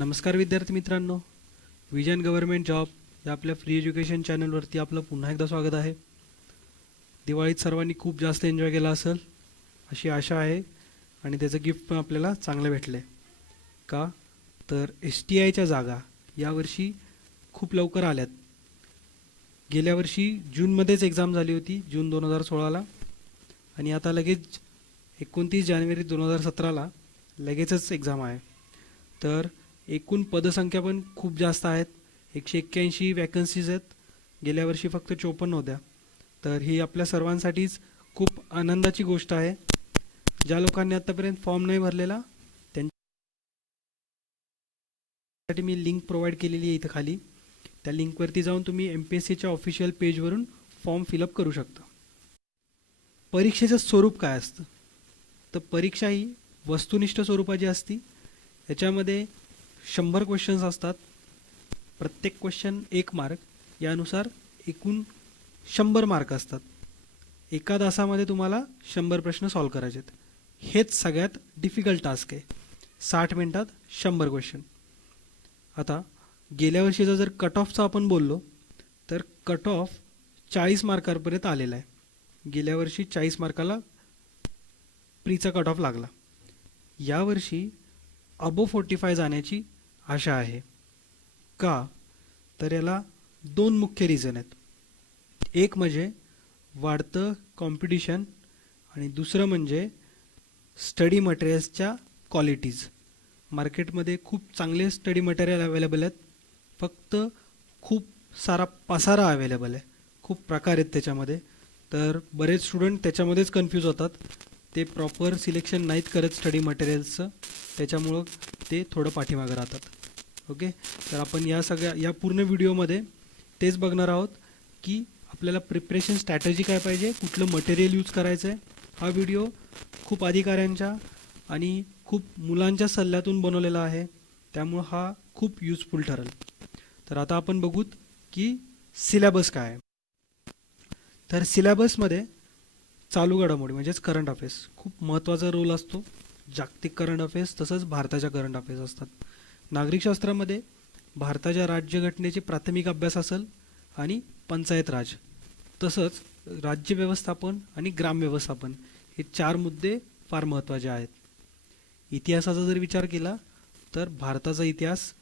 नमस्कार विद्यार्थी मित्रांनो, विजन गव्हर्नमेंट जॉब या आपल्या फ्री एज्युकेशन चॅनलवरती आपलं पुन्हा एकदा स्वागत आहे. दिवाळीत सर्वांनी खूप जास्त एन्जॉय केला असेल अशी आशा आहे आणि त्याचं गिफ्ट पण आपल्याला चांगलं भेटलं आहे. का तर STIच्या जागा यावर्षी खूप लवकर आल्यात. गेल्या वर्षी जूनमध्येच एक्झाम झाली होती, जून 2016ला, आणि आता लगेच 29 जानेवारी 2017ला लगेचच एक्झाम आहे. तर एकूण पदसंख्या पण खूप जास्त आहेत. 181 वॅकन्सीज आहेत. गेल्या वर्षी फक्त 54 होत्या. तर ही आपल्या सर्वांसाठीच खूप आनंदाची गोष्ट आहे. ज्या लोकांनी आतापर्यंत फॉर्म नाही भरलेला त्यांच्यासाठी मी लिंक प्रोव्हाइड केलेली आहे इथं खाली. त्या लिंकवरती जाऊन तुम्ही MPSCच्या ऑफिशियल पेजवरून फॉर्म फिलअप करू शकता. परीक्षेचं स्वरूप काय असतं? तर परीक्षा ही वस्तुनिष्ठ स्वरूपाची असती. याच्यामध्ये 100 क्वेश्चन्स असतात. प्रत्येक क्वेश्चन 1 मार्क. यानुसार एकूण 100 मार्क असतात. एका तासामध्ये तुम्हाला 100 प्रश्न सॉल्व्ह करायचे आहेत. हेच सगळ्यात डिफिकल्ट टास्क आहे. 60 मिनिटात 100 क्वेश्चन. आता गेल्या वर्षीचा जर कट ऑफचा आपण बोललो तर कट ऑफ 40 मार्कांपर्यंत आलेला आहे. गेल्या वर्षी 40 मार्काला प्रीचा कट ऑफ लागला. यावर्षी अबो 45 जाण्याची आशा आहे. का तर याला 2 मुख्य रिझन आहेत. एक म्हणजे वाढतं कॉम्पिटिशन आणि दुसरं म्हणजे स्टडी मटेरियल्सच्या क्वालिटीज. मार्केटमध्ये खूप चांगले स्टडी मटेरियल अवेलेबल आहेत, फक्त खूप सारा पसारा अवेलेबल आहे. खूप प्रकार आहेत त्याच्यामध्ये. तर बरेच स्टुडंट त्याच्यामध्येच कन्फ्यूज होतात. ते प्रॉपर सिलेक्शन नाहीत करत स्टडी मटेरियल्सचं, त्याच्यामुळं ते थोडं पाठीमागं राहतात. ओके, तर आपण या पूर्ण व्हिडिओमध्ये तेच बघणार आहोत की आपल्याला प्रिपरेशन स्ट्रॅटेजी काय पाहिजे, कुठलं मटेरियल यूज करायचं आहे. हा व्हिडिओ खूप अधिकाऱ्यांच्या आणि खूप मुलांच्या सल्ल्यातून बनवलेला आहे, त्यामुळं हा खूप यूजफुल ठरेल. तर आता आपण बघूत की सिलेबस काय आहे. तर सिलेबसमध्ये चालू घडामोडी म्हणजेच करंट अफेअर्स खूप महत्त्वाचा रोल असतो. जागतिक करंट अफेअर्स तसंच भारताच्या करंट अफेअर्स असतात. नागरिकशास्त्रामध्ये भारताच्या राज्यघटनेचे प्राथमिक अभ्यास असेल आणि पंचायत राज, तसंच राज्य व्यवस्थापन आणि ग्राम व्यवस्थापन, हे 4 मुद्दे फार महत्त्वाचे आहेत. इतिहासाचा जर विचार केला तर भारताचा इतिहास,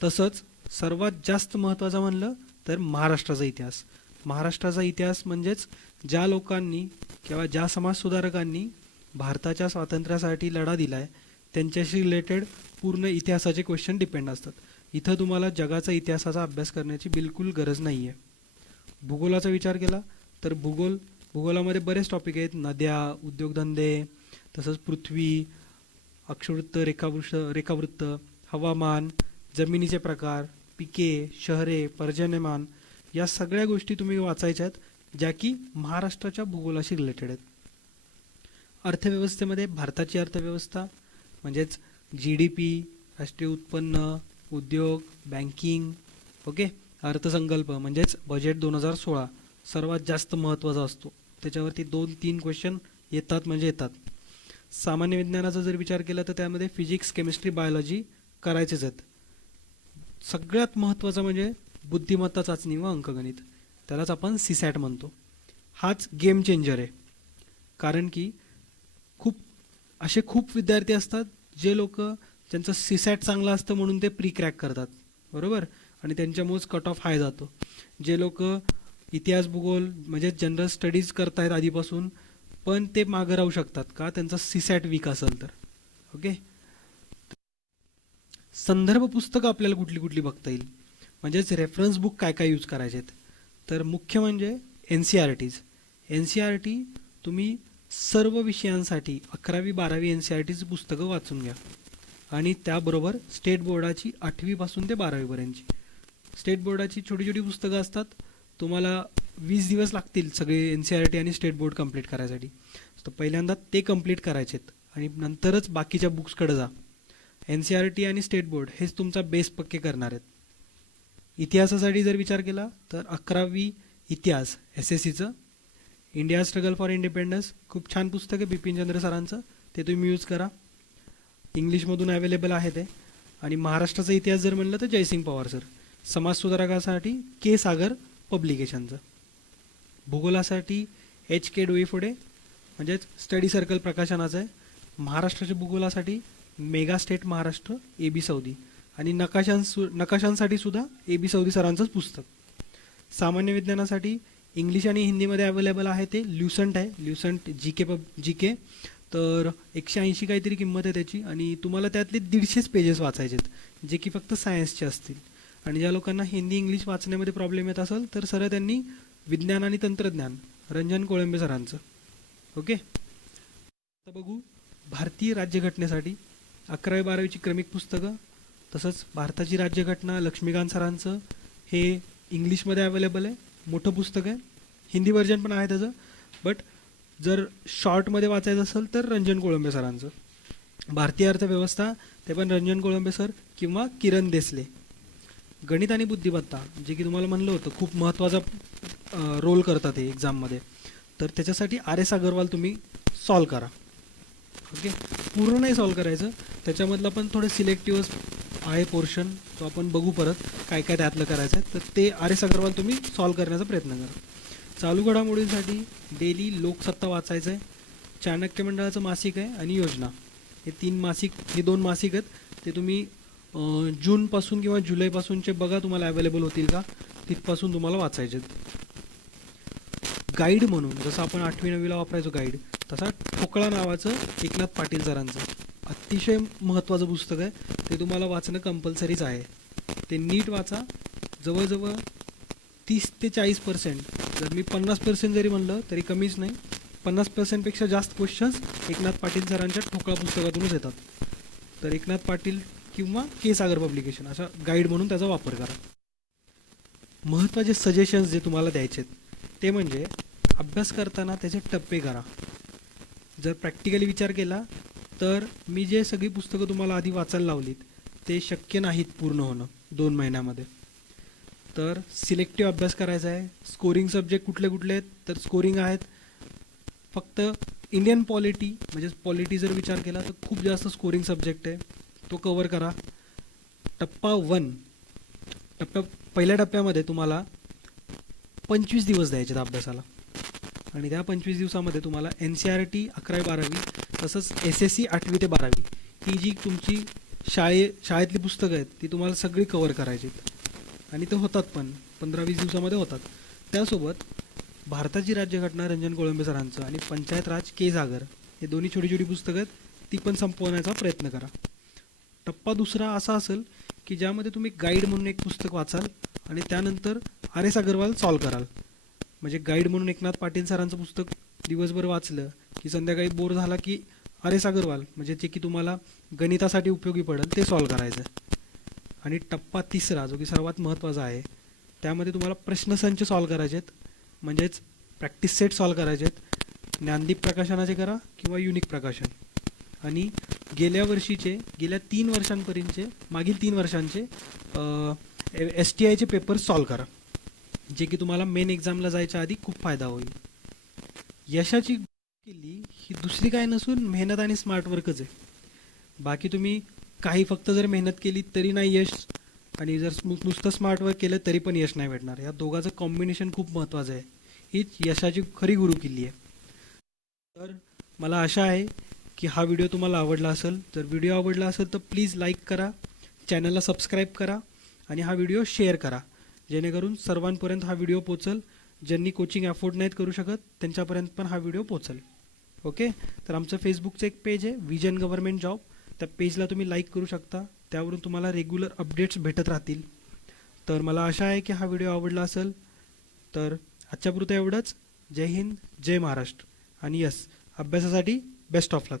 तसंच सर्वात जास्त महत्त्वाचा म्हणलं तर महाराष्ट्राचा इतिहास. महाराष्ट्राचा इतिहास म्हणजेच ज्या लोकांनी किंवा ज्या समाजसुधारकांनी भारताच्या स्वातंत्र्यासाठी लढा दिला आहे त्यांच्याशी रिलेटेड पूर्ण इतिहासाचे क्वेश्चन डिपेंड असतात. इथं तुम्हाला जगाचा इतिहासाचा अभ्यास करण्याची बिलकुल गरज नाही आहे. भूगोलाचा विचार केला तर भूगोलामध्ये बरेच टॉपिक आहेत. नद्या, उद्योगधंदे, तसंच पृथ्वी, अक्षवृत्त, रेखावृत्त, हवामान, जमिनीचे प्रकार, पिके, शहरे, पर्जन्यमान, या सगळ्या गोष्टी तुम्ही वाचायच्या आहेत ज्या की महाराष्ट्राच्या भूगोलाशी रिलेटेड आहेत. अर्थव्यवस्थेमध्ये भारताची अर्थव्यवस्था म्हणजेच GDP, राष्ट्रीय उत्पन्न, उद्योग, बँकिंग, ओके, अर्थसंकल्प म्हणजेच बजेट 2016 सर्वात जास्त महत्त्वाचा असतो. त्याच्यावरती 2-3 क्वेश्चन येतात म्हणजे येतात. सामान्य विज्ञानाचा जर विचार केला तर त्यामध्ये फिजिक्स, केमिस्ट्री, बायोलॉजी करायचेच आहेत. सगळ्यात महत्त्वाचं म्हणजे बुद्धिमत्ता चाचणी व अंकगणित, त्यालाच आपण CSAT म्हणतो. हाच गेम चेंजर आहे. कारण की खूप विद्यार्थी असतात जे लोक ज्यांचं CSAT चांगलं असतं म्हणून ते प्री क्रॅक करतात, बरोबर, आणि त्यांच्यामुळेच कट ऑफ हाय जातो. जे लोक इतिहास, भूगोल म्हणजे जनरल स्टडीज करतायत आधीपासून, पण ते मागं राहू शकतात का त्यांचं CSAT वीक असेल तर. ओके, संदर्भ पुस्तकं आपल्याला कुठली कुठली बघता येईल, म्हणजेच रेफरन्स बुक काय काय यूज करायचे आहेत. तर मुख्य म्हणजे NCERT. तुम्ही सर्व विषयांसाठी 11वी 12वी NCERTची पुस्तकं वाचून घ्या. आणि त्याबरोबर स्टेट बोर्डाची 8वी पासून ते 12वी पर्यंतची. स्टेट बोर्डाची छोटी छोटी पुस्तकं असतात. तुम्हाला 20 दिवस लागतील सगळे NCERT आणि स्टेट बोर्ड कंप्लीट करायसाठी. तर पहिल्यांदा ते कंप्लीट करायचेत आणि नंतरच बाकीच्या बुक्सकडे जा. NCERT आणि स्टेट बोर्ड हेच तुमचा बेस पक्के करणार आहेत. इतिहासासाठी जर विचार केला तर 11वी इतिहास SSCचं, इंडिया स्ट्रगल फॉर इंडिपेंडन्स, खूप छान पुस्तक आहे बिपिन चंद्र सरांचं, ते तुम्ही यूज करा. इंग्लिशमधून अवेलेबल आहे ते. आणि महाराष्ट्राचा इतिहास जर म्हणलं तर जयसिंग पवार सर. समाजसुधारकासाठी के सागर पब्लिकेशनचं. भूगोलासाठी HK डोईफोडे म्हणजेच स्टडी सर्कल प्रकाशनाचं आहे. महाराष्ट्राच्या भूगोलासाठी mega state Maharashtra AB Savadi. आणि नकाशांसाठी सुद्धा AB सौदी सरांचंच पुस्तक. सामान्य विज्ञानासाठी इंग्लिश आणि हिंदीमध्ये अवेलेबल आहे ते ल्युसंट आहे. ल्युसंट GK तर 180 काहीतरी किंमत आहे त्याची. आणि तुम्हाला त्यातले 150 पेजेस वाचायचे आहेत जे की फक्त सायन्सचे असतील. आणि ज्या लोकांना हिंदी इंग्लिश वाचण्यामध्ये प्रॉब्लेम येत असेल तर सरळ त्यांनी विज्ञान आणि तंत्रज्ञान रंजन कोळंबे सरांचं. ओके, आता बघू भारतीय राज्यघटनेसाठी 11वी-12वीची क्रमिक पुस्तकं. तसंच भारताची राज्यघटना लक्ष्मीकांत सरांचं हे इंग्लिशमध्ये अवेलेबल आहे. मोठं पुस्तक आहे. हिंदी व्हर्जन पण आहे त्याचं. बट जर शॉर्टमध्ये वाचायचं असेल तर रंजन कोळंबे सरांचं. भारतीय अर्थव्यवस्था ते पण रंजन कोळंबे सर किंवा किरण देसले. गणित आणि बुद्धिमत्ता जे की तुम्हाला म्हणलं होतं खूप महत्त्वाचा रोल करतात हे एक्झाममध्ये. तर त्याच्यासाठी RS अगरवाल तुम्ही सॉल्व करा. ओके, पूर्ण नाही सॉल्व करायचं, त्याच्यामधलं पण थोडं सिलेक्टिव्ह आहे पोर्शन, तो आपण बघू परत काय काय त्यातलं करायचं आहे. तर ते RS अगरवाल तुम्ही सॉल्व करण्याचा प्रयत्न करा. चालू घडामोडींसाठी डेली लोकसत्ता वाचायचं आहे. चाणक्य मंडळाचं मासिक आहे आणि योजना. हे दोन मासिक आहेत. ते तुम्ही जूनपासून किंवा जुलैपासूनचे बघा तुम्हाला अवेलेबल होतील का, तिथपासून तुम्हाला वाचायचे. गाईड म्हणून जसं आपण 8वी-9वीला वापरायचो गाईड, तसा ठोकळा नावाचं एकनाथ पाटील सरांचं अतिशय महत्त्वाचं पुस्तक आहे. ते तुम्हाला वाचणं कंपल्सरीच आहे. ते नीट वाचा. जवळजवळ 30 ते 40%, जर मी 50% जरी म्हणलं तरी कमीच नाही, 50%पेक्षा जास्त क्वेश्चन्स एकनाथ पाटील सरांच्या ठोकळा पुस्तकातूनच येतात. तर एकनाथ पाटील किंवा के सागर पब्लिकेशन अशा गाईड म्हणून त्याचा वापर करा. महत्त्वाचे सजेशन्स जे तुम्हाला द्यायचे आहेत ते म्हणजे अभ्यास करताना त्याचे टप्पे करा. जर प्रॅक्टिकली विचार केला तर मी जे सगळी पुस्तकं तुम्हाला आधी वाचायला लावलीत ते शक्य नाहीत पूर्ण होणं 2 महिन्यामध्ये. तर सिलेक्टिव्ह अभ्यास करायचा आहे. स्कोरिंग सब्जेक्ट कुठले कुठले आहेत तर स्कोरिंग आहेत फक्त इंडियन पॉलिटी, म्हणजे पॉलिटी जर विचार केला तर खूप जास्त स्कोरिंग सब्जेक्ट आहे, तो कवर करा. टप्पा 1 पहिल्या टप्प्यामध्ये तुम्हाला 25 दिवस द्यायचे अभ्यासाला. आणि त्या 25 दिवसामध्ये तुम्हाला NCERT 11वी-12वी तसंच SSC 8वी ते 12वी ही जी तुमची शाळेतली पुस्तकं आहेत ती तुम्हाला सगळी कवर करायची आणि ते होतात पण 15-20 दिवसामध्ये होतात. त्यासोबत भारताची राज्यघटना रंजन कोळंबे सरांचं आणि पंचायत राज के सागर हे दोन्ही छोटी छोटी पुस्तकं आहेत, ती पण संपवण्याचा प्रयत्न करा. टप्पा 2 असा असेल की ज्यामध्ये तुम्ही गाईड म्हणून एक पुस्तक वाचाल आणि त्यानंतर RS अगरवाल सॉल्व कराल. म्हणजे गाईड म्हणून एकनाथ पाटील सरांचं पुस्तक दिवसभर वाचलं की संध्याकाळी बोर झाला की RS अगरवाल म्हणजे जे की तुम्हाला गणितासाठी उपयोगी पडेल ते सॉल्व करायचं. आणि टप्पा 3 जो की सर्वात महत्त्वाचा आहे, त्यामध्ये तुम्हाला प्रश्नसंच सॉल्व करायचे आहेत. म्हणजेच प्रॅक्टिस सेट सॉल्व करायचे आहेत. ज्ञानदीप प्रकाशनाचे करा किंवा युनिक प्रकाशन. आणि गेल्या 3 वर्षांपर्यंतचे मागील 3 वर्षांचे STIचे पेपर सॉल्व करा, जे की तुम्हाला मेन एक्झामला जायच्या आधी खूप फायदा होईल. यशाची केली ही दुसरी काय नसून मेहनत आणि स्मार्ट वर्कच आहे. बाकी तुम्ही काही फक्त जर मेहनत केली तरी नाही यश, आणि जर नुसतं स्मार्ट वर्क केलं तरी पण यश नाही भेटणार. या दोघांचं कॉम्बिनेशन खूप महत्त्वाचं आहे. हीच यशाची खरी गुरुकिल्ली आहे. तर मला आशा आहे की हा व्हिडिओ तुम्हाला आवडला असेल. जर व्हिडिओ आवडला असेल तर प्लीज लाईक करा, चॅनलला सबस्क्राईब करा आणि हा व्हिडिओ शेअर करा, जेणेकरून सर्वांपर्यंत हा व्हिडिओ पोचल. ज्यांनी कोचिंग अफोर्ड नाहीत करू शकत त्यांच्यापर्यंत पण हा व्हिडिओ पोचल. ओके, तर आमचं फेसबुकचं एक पेज आहे विजन गव्हर्नमेंट जॉब, त्या पेजला तुम्ही लाईक करू शकता. त्यावरून तुम्हाला रेग्युलर अपडेट्स भेटत राहतील. तर मला आशा आहे की हा व्हिडिओ आवडला असेल. तर आजच्यापुरतं एवढंच. जय हिंद, जय महाराष्ट्र आणि यस, अभ्यासासाठी बेस्ट ऑफ लक.